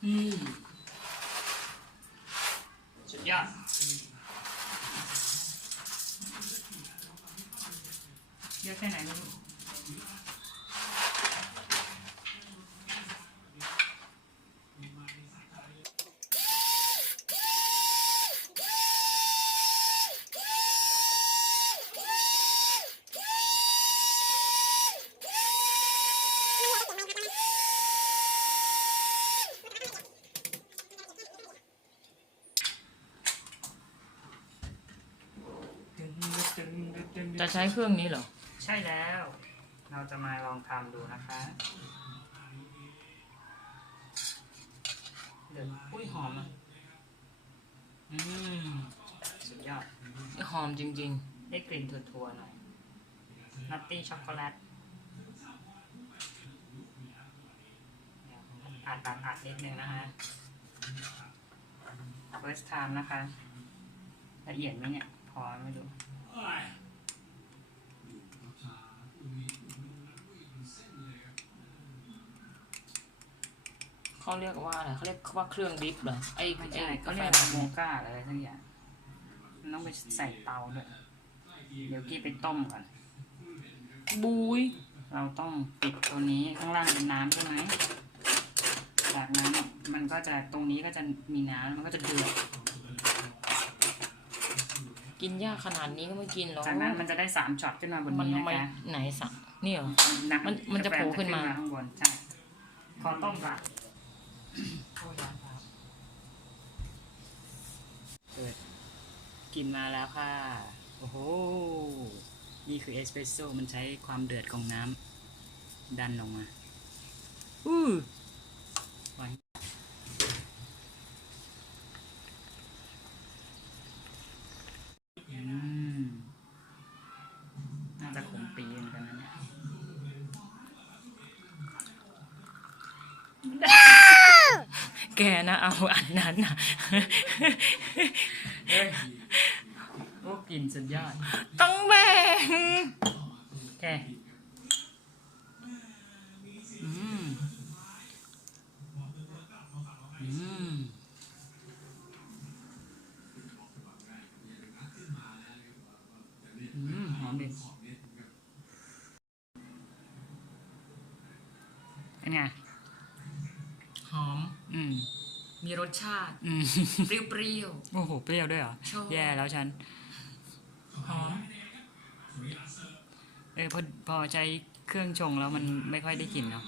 สุดยอดเยอะแค่ไหนลูก ไม่รู้จะใช้เครื่องนี้เหรอ ใช่แล้ว เราจะมาลองทำดูนะคะเดี๋ยวอุ้ยหอมอะอืมสุดยอด หอมจริง ได้กลิ่นถั่วๆหน่อยนัตตี้ช็อกโกแลตอัดอัดอัดนิดนึงนะฮะ first time นะคะ ละเอียดไหมเนี่ย พอไม่รู้ๆเขาเรียกว่าอะไรเขาเรียกว่าเครื่องดิฟเหรอไอ้ไม่ไอ้ใช่เขากาแฟเรียกแบบโมก้าหรืออะไรทั้งอย่างมันต้องไปใส่เตาด้วยเดี๋ยวกี้ไปต้มก่อนบุยเราต้องปิดตัวนี้ข้างล่างเป็นน้ำใช่ไหมจากนั้นมันก็จะตรงนี้ก็จะมีน้ำมันก็จะเดือด กินยากขนาดนี้ก็ไม่กินหรอกจากนั้นมันจะได้สามช็อตขึ้นมาบนมันนี้ทำนะไมคะไหนสักนี่เหรอหนักมันมันจะโผล่ขึ้นมา ข้างบนใช่ขอต้มก่อนเปิดกินมาแล้วค่ะ โอ้โห นี่คือเอสเปรสโซ่มันใช้ความเดือดของน้ำดันลงมาอื้อ ไว้อืม น่าจะขมปีเหมือนกันนะเนี่ย แกนะ เอาอันนั้นนะเฮ้ยโอ้กลิ่นสุดยอดต้องแบ่งโอเคอืมอืมอืมหอมดิเป็นไง หอม อืม มีรสชาติ อืม เปรี้ยวโอ้โห เปรี้ยวด้วยเหรอชอบแย่แล้วฉันๆหอม เออพอพอใช้เครื่องชงแล้วมันไม่ค่อยได้กลิ่นเนาะ